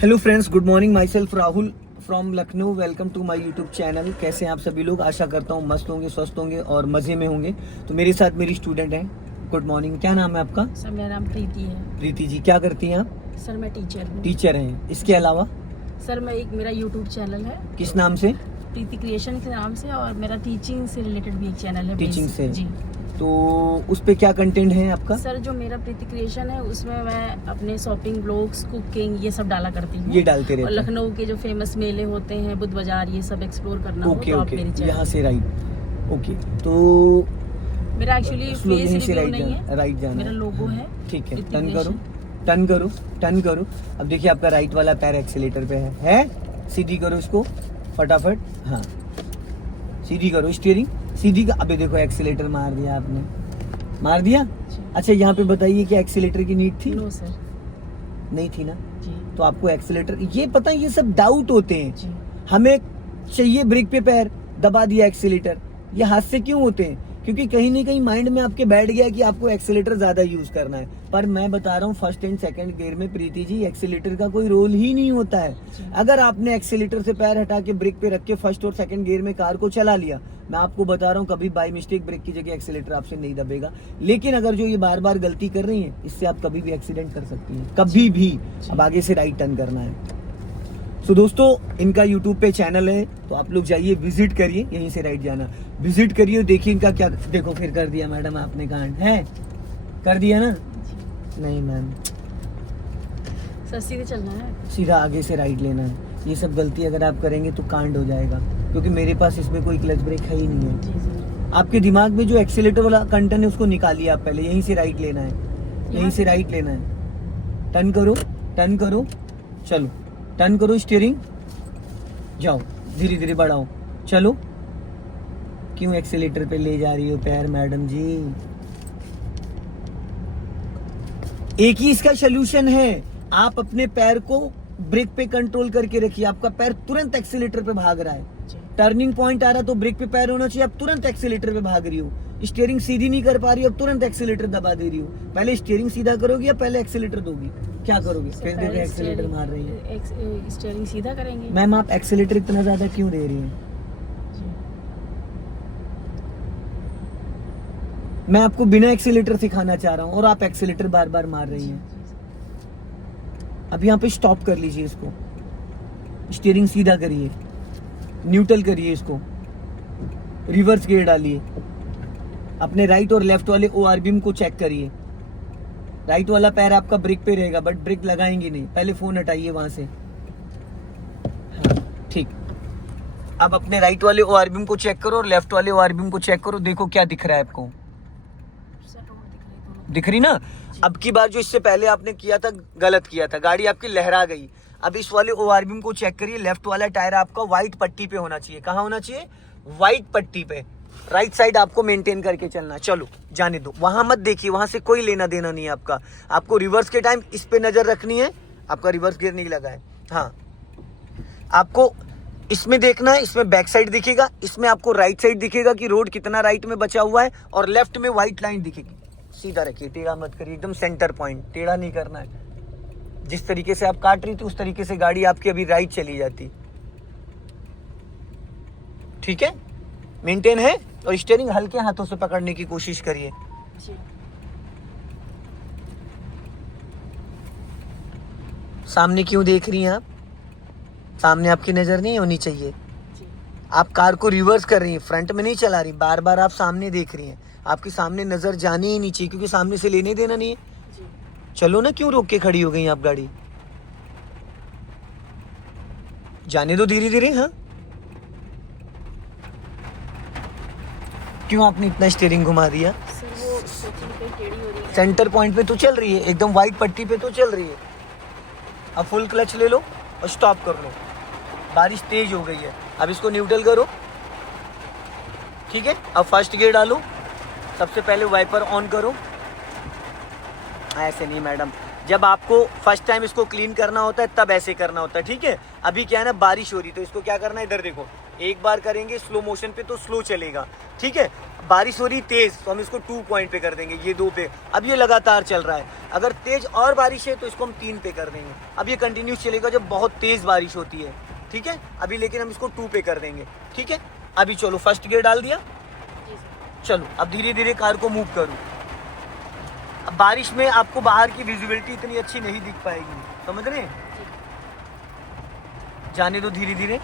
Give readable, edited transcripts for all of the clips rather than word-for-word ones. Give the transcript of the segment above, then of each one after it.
Hello friends, good morning. Myself Rahul from Lucknow. Welcome to my YouTube channel. कैसे हैं आप सभी लोग? आशा करता हूँ मस्त होंगे, स्वस्थ होंगे और मज़े में होंगे। तो मेरे साथ मेरी स्टूडेंट हैं। Good morning. क्या नाम है आपका? सर मेरा नाम प्रीति है। प्रीति जी, क्या करती हैं आप? सर मैं टीचर हूँ। टीचर हैं। इसके अलावा सर मैं मेरा यूट्यूब चैनल है। किस नाम से? प्रीति क्रिएशन के नाम से। और मेरा टीचिंग से रिलेटेड भी एक चैनल है। टीचिंग से जी। तो उस पे क्या कंटेंट है आपका? सर जो मेरा प्रीति क्रिएशन है उसमें मैं अपने शॉपिंग ब्लॉग्स, कुकिंग ये सब डाला करती हूँ। ये डालते रहते और हैं। लखनऊ के जो फेमस मेले होते हैं, बुद्ध बाजार, ये सब एक्सप्लोर करना हो ओके तो आप ओके, मेरी चैनल। यहाँ से राइट। ओके, तो मेरा एक्चुअली स्लो फेस यहीं से रिव्यू राइट नहीं जाना, है, राइट जाना मेरा लोगो है। ठीक है, प्रीति टर्न करो, क्रिएशन। टर्न करो, टर्न करो। अब देखिए आपका राइट वाला पैर एक्सीलेटर पे है? सीधी करो इसको फटाफट। हाँ, सीधी करो स्टीयरिंग, सीधी का। अबे देखो एक्सीलेटर मार दिया आपने, मार दिया। अच्छा, यहाँ पे बताइए कि एक्सीलेटर की नीड थी? नो सर, नहीं थी ना? जी तो आपको एक्सीलेटर, ये पता है, ये सब डाउट होते हैं। जी। हमें चाहिए ब्रेक पे पैर, दबा दिया एक्सीलेटर। ये हादसे क्यों होते हैं? क्योंकि कहीं ना कहीं माइंड में आपके बैठ गया कि आपको एक्सीलेटर ज्यादा यूज करना है। पर मैं बता रहा हूँ, फर्स्ट एंड सेकंड गियर में प्रीति जी एक्सीलेटर का कोई रोल ही नहीं होता है। अगर आपने एक्सीलेटर से पैर हटा के ब्रेक पे रख के फर्स्ट और सेकंड गियर में कार को चला लिया, मैं आपको बता रहा हूँ कभी बाय मिस्टेक ब्रेक की जगह एक्सीलेटर आपसे नहीं दबेगा। लेकिन अगर जो ये बार बार गलती कर रही है, इससे आप कभी भी एक्सीडेंट कर सकती हैं, कभी भी। अब आगे से राइट टर्न करना है। तो दोस्तों, इनका यूट्यूब पे चैनल है, तो आप लोग जाइए, विजिट करिए। यहीं से राइट जाना, विजिट करिए, देखिए इनका क्या। देखो फिर कर दिया मैडम आपने, कांड है, कर दिया ना? नहीं मैम, सर सीधे चलना है, सीधा आगे से राइट लेना है। ये सब गलती अगर आप करेंगे तो कांड हो जाएगा, क्योंकि मेरे पास इसमें कोई क्लच ब्रेक है ही नहीं है। जी सर। आपके दिमाग में जो एक्सीलेटर वाला कंटेंट है उसको निकालिए आप पहले। यहीं से राइट लेना है, यहीं से राइट लेना है। टर्न करो, टर्न करो, चलो टर्न करो, स्टीयरिंग जाओ, धीरे धीरे बढ़ाओ, चलो। क्यों एक्सीलेटर पे ले जा रही हो पैर मैडम जी? एक ही इसका सोल्यूशन है, आप अपने पैर को ब्रेक पे कंट्रोल करके रखिए। आपका पैर तुरंत एक्सीलेटर पे भाग रहा है, टर्निंग पॉइंट आ रहा तो ब्रेक पे पैर होना चाहिए, आप तुरंत एक्सीलेटर पे भाग रही हो। स्टीयरिंग सीधी नहीं कर पा रही हो, अब तुरंत एक्सीलेटर दबा दे रही हो। पहले स्टीयरिंग सीधा करोगी या पहले एक्सीलेटर दोगी? क्या करोगे? फिर देखो एक्सीलेटर मार रही है। स्टीयरिंग सीधा करेंगे। मैम आप एक्सीलेटर इतना ज्यादा क्यों दे रही हैं? मैं आपको बिना एक्सीलेटर सिखाना चाह रहा हूँ और आप एक्सीलेटर बार बार मार रही हैं। अब यहाँ पे स्टॉप कर लीजिए इसको, स्टीयरिंग सीधा करिए, न्यूट्रल करिए इसको, रिवर्स गियर डालिए। अपने राइट और लेफ्ट वाले ओआरबीएम को चेक करिए। राइट वाला पैर आपका ब्रेक पे रहेगा, बट ब्रेक लगाएंगे नहीं। पहले फोन हटाइए वहां से। हाँ, ठीक। अब अपने राइट वाले ओआरबीएम को चेक करो और लेफ्ट वाले ओआरबीएम को चेक करो। देखो क्या दिख रहा है आपको? दिख रही ना? अब की बार जो इससे पहले आपने किया था, गलत किया था, गाड़ी आपकी लहरा गई। अब इस वाले ओआरबीएम को चेक करिए। लेफ्ट वाला टायर आपका व्हाइट पट्टी पे होना चाहिए। कहाँ होना चाहिए? व्हाइट पट्टी पे। राइट साइड आपको मेंटेन करके चलना। चलो जाने दो, वहां मत देखिए, वहां से कोई लेना देना नहीं है आपका। आपको रिवर्स के टाइम इस पे नजर रखनी है। आपका रिवर्स गियर नहीं लगा है। हाँ, आपको इसमें देखना है, इसमें बैक साइड दिखेगा, इसमें आपको राइट साइड दिखेगा कि रोड कितना राइट में बचा हुआ है, और लेफ्ट में व्हाइट लाइन दिखेगी। सीधा रखिए, टेढ़ा मत करिए, एकदम सेंटर पॉइंट, टेढ़ा नहीं करना है। जिस तरीके से आप काट रही थी उस तरीके से गाड़ी आपकी अभी राइट चली जाती। ठीक है, मेंटेन है। और स्टीयरिंग हल्के हाथों से पकड़ने की कोशिश करिए। सामने क्यों देख रही हैं आप? सामने आपकी नजर नहीं होनी चाहिए। आप कार को रिवर्स कर रही हैं, फ्रंट में नहीं चला रही। बार बार आप सामने देख रही हैं, आपकी सामने नजर जानी ही नहीं चाहिए, क्योंकि सामने से लेने देना नहीं है। चलो ना, क्यों रोक के खड़ी हो गई आप गाड़ी? जाने दो धीरे धीरे। हाँ, क्यों आपने इतना स्टीयरिंग घुमा दिया? सेंटर पॉइंट पे तो चल रही है, एकदम व्हाइट पट्टी पे तो चल रही है। अब फुल क्लच ले लो और स्टॉप कर लो। बारिश तेज हो गई है, अब इसको न्यूट्रल करो। ठीक है, अब फर्स्ट गियर डालो। सबसे पहले वाइपर ऑन करो। ऐसे नहीं मैडम, जब आपको फर्स्ट टाइम इसको क्लीन करना होता है तब ऐसे करना होता है। ठीक है, अभी क्या है ना, बारिश हो रही, तो इसको क्या करना है, इधर देखो। एक बार करेंगे स्लो मोशन पे तो स्लो चलेगा। ठीक है, बारिश हो रही तेज तो हम इसको 2 पॉइंट पे कर देंगे, ये 2 पे। अब ये लगातार चल रहा है, अगर तेज और बारिश है तो इसको हम 3 पे कर देंगे। अब ये कंटिन्यूस चलेगा जब बहुत तेज बारिश होती है, ठीक है। अभी लेकिन हम इसको 2 पे कर देंगे, ठीक है। अभी चलो फर्स्ट गियर डाल दिया, जी सर। चलो अब धीरे धीरे कार को मूव करूँ। अब बारिश में आपको बाहर की विजिबिलिटी इतनी अच्छी नहीं दिख पाएगी, समझ रहे हैं? जी। जाने दो धीरे धीरे।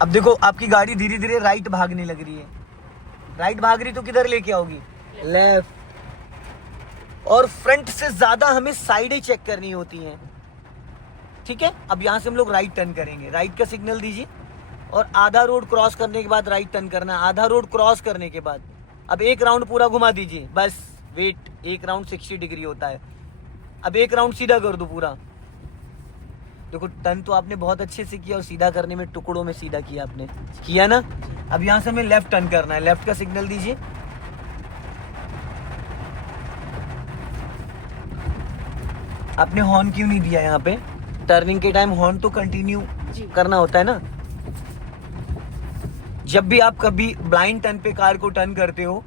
अब देखो आपकी गाड़ी धीरे धीरे राइट भागने लग रही है। राइट भाग रही तो किधर लेके आओगी? लेफ्ट। और फ्रंट से ज्यादा हमें साइडें चेक करनी होती हैं, ठीक है। अब यहां से हम लोग राइट टर्न करेंगे, राइट का सिग्नल दीजिए और आधा रोड क्रॉस करने के बाद राइट टर्न करना है। आधा रोड क्रॉस करने के बाद अब एक राउंड पूरा घुमा दीजिए, बस वेट। एक राउंड 60 डिग्री होता है। अब एक राउंड सीधा कर दो पूरा। देखो टर्न तो आपने बहुत अच्छे से किया और सीधा करने में टुकड़ों में सीधा किया आपने, किया ना। अब यहां से हमें लेफ्ट टर्न करना है, लेफ्ट का सिग्नल दीजिए। आपने हॉर्न क्यों नहीं दिया यहाँ पे? टर्निंग के टाइम हॉर्न तो कंटिन्यू करना होता है ना। जब भी आप कभी ब्लाइंड टर्न पे कार को टर्न करते हो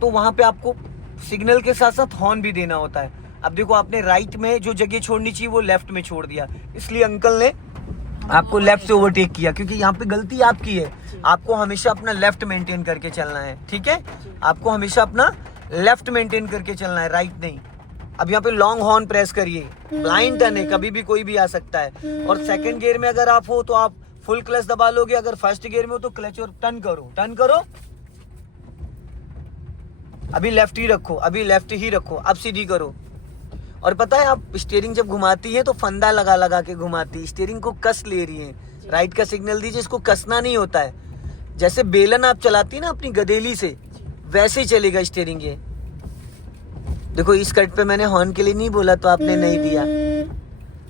तो वहां पे आपको सिग्नल के साथ साथ हॉर्न भी देना होता है। अब देखो आपने राइट में जो जगह छोड़नी चाहिए वो लेफ्ट में छोड़ दिया, इसलिए अंकल ने आपको लेफ्ट से ओवरटेक किया, क्योंकि यहाँ पे गलती आपकी है। आपको हमेशा अपना लेफ्ट मेंटेन करके चलना है, ठीक है। आपको हमेशा अपना लेफ्ट मेंटेन करके चलना है, राइट नहीं। अब यहाँ पे लॉन्ग हॉर्न प्रेस करिए। ब्लाइंड टर्न है, कभी भी कोई भी आ सकता है। और सेकंड गियर में अगर आप हो तो आप फुल क्लच दबा लोगे, अगर फर्स्ट गियर में हो तो क्लच और टर्न करो, टर्न करो। अभी लेफ्ट ही रखो, अभी लेफ्ट ही रखो, अब सीधी करो। और पता है आप स्टीयरिंग जब घुमाती है तो फंदा लगा लगा के घुमाती, स्टीयरिंग को कस ले रही है। राइट का सिग्नल दीजिए, इसको कसना नहीं होता है। जैसे बेलन आप चलाती है ना अपनी गदेली से, वैसे ही चलेगा स्टीयरिंग ये। देखो इस कट पे मैंने हॉर्न के लिए नहीं बोला तो आपने नहीं दिया।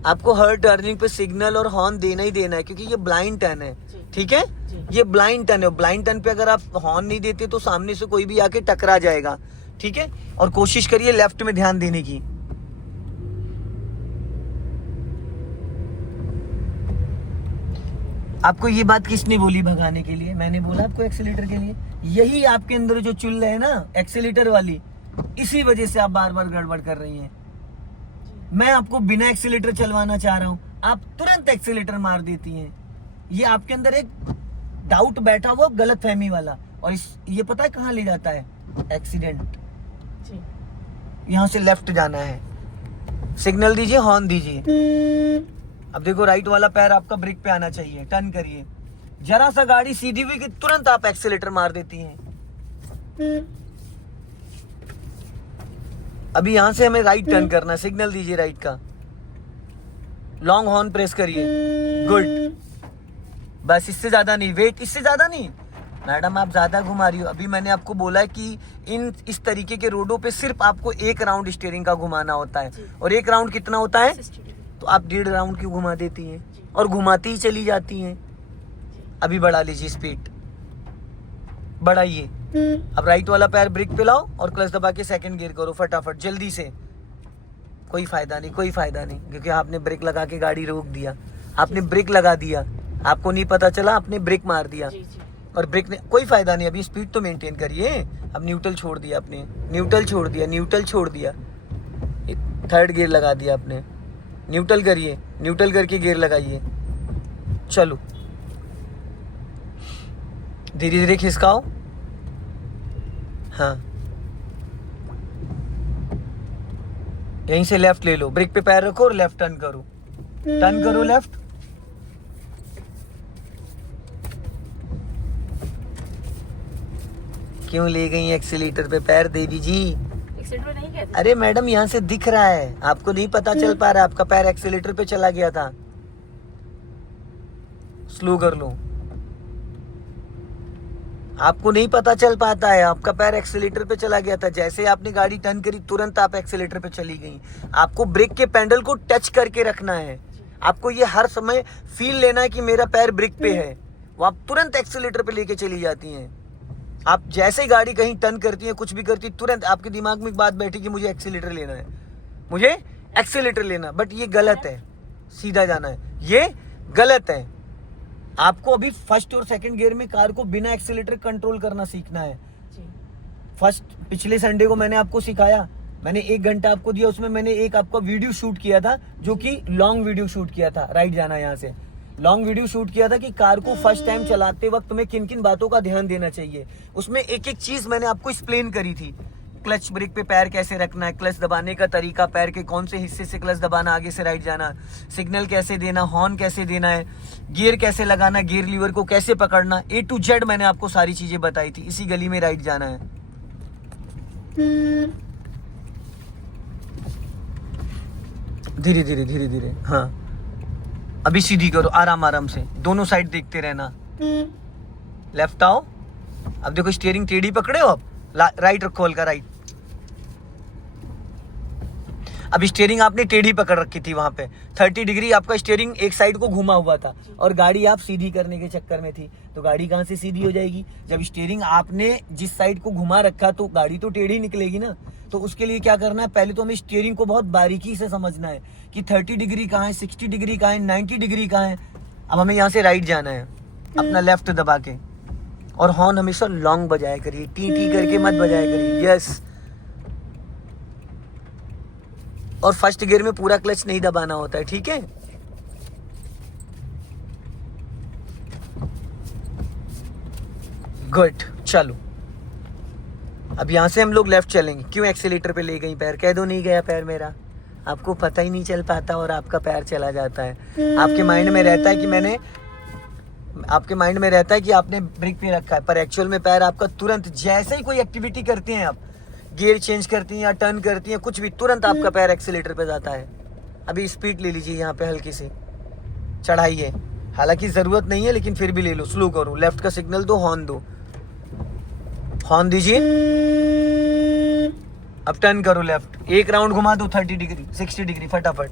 आपको हर टर्निंग पे सिग्नल और हॉर्न देना ही देना है, क्योंकि ये ब्लाइंड टर्न है, ठीक है। ये ब्लाइंड टर्न है, ब्लाइंड टर्न पे अगर आप हॉर्न नहीं देते तो सामने से कोई भी आके टकरा जाएगा, ठीक है। और कोशिश करिए लेफ्ट में ध्यान देने की। आपको ये बात किसने बोली भगाने के लिए? मैंने बोला आपको एक्सीलेटर के लिए। यही आपके अंदर जो चुल है ना एक्सीलेटर वाली, इसी वजह से आप बार बार गड़बड़ कर रही हैं। मैं आपको बिना एक्सीलेटर चलवाना चाह रहा हूं, आप तुरंत एक्सीलेटर मार देती हैं। ये आपके अंदर एक डाउट बैठा हुआ गलत फहमी वाला, और ये पता है कहाँ ले जाता है? एक्सीडेंट। यहां से लेफ्ट जाना है, सिग्नल दीजिए, हॉर्न दीजिए। अब देखो राइट वाला पैर आपका ब्रेक पे आना चाहिए, टर्न करिए। जरा सा गाड़ी सीधी हुई कि तुरंत आप एक्सीलेटर मार देती हैं। अभी यहां से हमें राइट टर्न करना, सिग्नल दीजिए राइट का, लॉन्ग हॉर्न प्रेस करिए, गुड। बस इससे ज्यादा नहीं, वेट, इससे ज्यादा नहीं। मैडम आप ज्यादा घुमा रही हो। अभी मैंने आपको बोला है कि इस तरीके के रोडों पे सिर्फ आपको एक राउंड स्टीयरिंग का घुमाना होता है, और एक राउंड कितना होता है? तो आप 1.5 राउंड क्यों घुमा देती हैं और घुमाती ही चली जाती हैं। अभी बढ़ा लीजिए स्पीड, बढ़ाइए। अब राइट वाला पैर ब्रेक पे लाओ और क्लच दबा के सेकंड गियर करो फटाफट, जल्दी से। कोई फायदा नहीं, कोई फायदा नहीं, क्योंकि आपने ब्रेक लगा के गाड़ी रोक दिया। आपने ब्रेक लगा दिया, आपको नहीं पता चला, आपने ब्रेक मार दिया। और ब्रेक ने कोई फायदा नहीं। अभी स्पीड तो मेंटेन करिए। अब न्यूट्रल छोड़ दिया आपने, न्यूट्रल छोड़ दिया, न्यूट्रल छोड़ दिया, थर्ड गियर लगा दिया आपने। न्यूट्रल करिए, न्यूट्रल करके गियर लगाइए। चलो धीरे धीरे खिसकाओ। हाँ, यहीं से लेफ्ट ले लो, ब्रेक पे पैर रखो और लेफ्ट टर्न करो, टर्न करो लेफ्ट। क्यों ले गई एक्सीलेटर पे पैर देवी जी? एक्सीलेटर नहीं कहते। अरे मैडम यहाँ से दिख रहा है, आपको नहीं पता चल पा रहा, आपका पैर एक्सीलेटर पे चला गया था। स्लो कर लो, आपको नहीं पता चल पाता है, आपका पैर एक्सीलेटर पे चला गया था। जैसे आपने गाड़ी टर्न करी तुरंत आप एक्सीलेटर पे चली गई। आपको ब्रेक के पैडल को टच करके रखना है। आपको ये हर समय फील लेना है कि मेरा पैर ब्रेक पे है, वो आप तुरंत एक्सीलेटर पे लेके चली जाती हैं। आप जैसे गाड़ी कहीं टर्न करती है, कुछ भी करती है, तुरंत आपके दिमाग में एक बात बैठी कि मुझे एक्सीलेटर लेना है, मुझे एक्सीलेटर लेना। बट ये गलत है, सीधा जाना है, ये गलत है। आपको अभी फर्स्ट और सेकंड गियर में कार को बिना एक्सीलेटर कंट्रोल करना सीखना है। जी। फर्स्ट पिछले संडे को मैंने आपको सिखाया, मैंने 1 घंटा आपको दिया, उसमें मैंने एक आपका वीडियो शूट किया था, जो कि लॉन्ग वीडियो शूट किया था। राइट जाना यहाँ से, लॉन्ग वीडियो शूट किया था कि कार को फर्स्ट टाइम चलाते वक्त तुम्हें किन किन बातों का ध्यान देना चाहिए। उसमें एक एक चीज मैंने आपको एक्सप्लेन करी थी। क्लच ब्रेक पे पैर कैसे रखना है, क्लच दबाने का तरीका, पैर के कौन से हिस्से से क्लच दबाना, आगे से राइट जाना, सिग्नल कैसे देना, हॉर्न कैसे देना है, गियर कैसे लगाना, गियर लीवर को कैसे पकड़ना, A to Z मैंने आपको सारी चीजें बताई थी। इसी गली में राइट जाना है। धीरे धीरे धीरे धीरे, हाँ अभी सीधी करो, आराम आराम से, दोनों साइड देखते रहना। लेफ्ट आओ, अब देखो स्टीयरिंग टेढ़ी पकड़े हो, अब राइट रखो हल्का राइट। अब स्टीयरिंग आपने टेढ़ी पकड़ रखी थी, वहां पे 30 डिग्री आपका स्टीयरिंग एक साइड को घुमा हुआ था और गाड़ी आप सीधी करने के चक्कर में थी। तो गाड़ी कहां से सीधी हो जाएगी? जब स्टीयरिंग आपने जिस साइड को घुमा रखा तो गाड़ी तो टेढ़ी निकलेगी ना। तो उसके लिए क्या करना है, पहले तो हमें स्टीयरिंग को बहुत बारीकी से समझना है कि 30 डिग्री कहाँ है, 60 डिग्री कहाँ है, 90 डिग्री कहाँ है। अब हमें यहाँ से राइट जाना है, अपना लेफ्ट दबा के, और हॉर्न हमेशा लॉन्ग बजाया करिए, टी टी करके मत बजाया करिए। यस, और फर्स्ट गियर में पूरा क्लच नहीं दबाना होता है, ठीक है। गुड, चलो अब यहां से हम लोग लेफ्ट चलेंगे। क्यों एक्सीलेटर पे ले गई पैर? कह दो नहीं गया पैर मेरा, आपको पता ही नहीं चल पाता और आपका पैर चला जाता है। आपके माइंड में रहता है कि आपने ब्रेक पे रखा है, पर एक्चुअल में पैर आपका तुरंत, जैसे ही कोई एक्टिविटी करते हैं आप, गियर चेंज करती हैं या टर्न करती हैं, कुछ भी, तुरंत आपका पैर एक्सीलेटर पे जाता है। अभी स्पीड ले लीजिए, यहाँ पे हल्की सी चढ़ाई है, हालांकि जरूरत नहीं है लेकिन फिर भी ले लो। स्लो करो, लेफ्ट का सिग्नल दो, हॉर्न दो, हॉर्न दीजिए। अब टर्न करो लेफ्ट, एक राउंड घुमा दो 30 डिग्री 60 डिग्री फटाफट।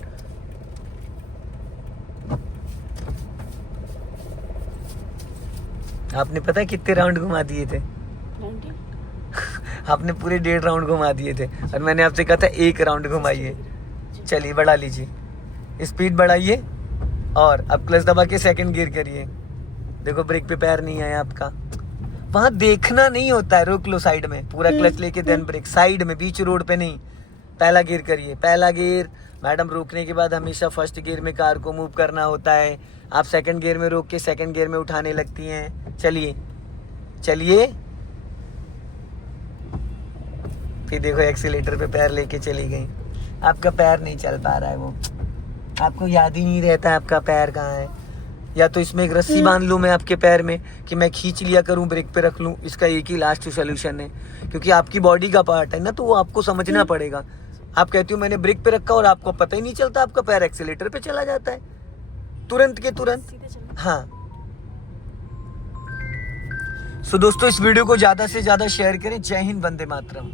आपने पता है कितने राउंड घुमा दिए थे? 90? आपने पूरे 1.5 राउंड घुमा दिए थे और मैंने आपसे कहा था 1 राउंड घुमाइए। चलिए बढ़ा लीजिए, स्पीड बढ़ाइए और अब क्लच दबा के सेकंड गियर करिए। देखो ब्रेक पे पैर नहीं आया आपका, वहां देखना नहीं होता है, रोक लो साइड में, पूरा क्लच लेके देन ब्रेक, साइड में, बीच रोड पे नहीं। पहला गियर करिए, पहला गियर मैडम रोकने के बाद हमेशा फर्स्ट गियर में कार को मूव करना होता है। आप सेकंड गियर में रोक के सेकंड गियर में उठाने लगती हैं। चलिए चलिए, फिर देखो एक्सीलेटर पे पैर लेके चली गई, आपका पैर नहीं चल पा रहा है, वो आपको याद ही नहीं रहता आपका पैर कहाँ है। या तो इसमें एक रस्सी बांध लूँ मैं आपके पैर में कि मैं खींच लिया करूँ, ब्रेक पे रख लूँ। इसका एक ही लास्ट सोल्यूशन है, क्योंकि आपकी बॉडी का पार्ट है ना, तो वो आपको समझना पड़ेगा। आप कहती हो मैंने ब्रेक पे रखा और आपको पता ही नहीं चलता, आपका पैर एक्सीलेटर पे चला जाता है तुरंत के तुरंत। सीधे चलो। हाँ, सो दोस्तों इस वीडियो को ज्यादा से ज्यादा शेयर करें। जय हिंद, वंदे मातरम।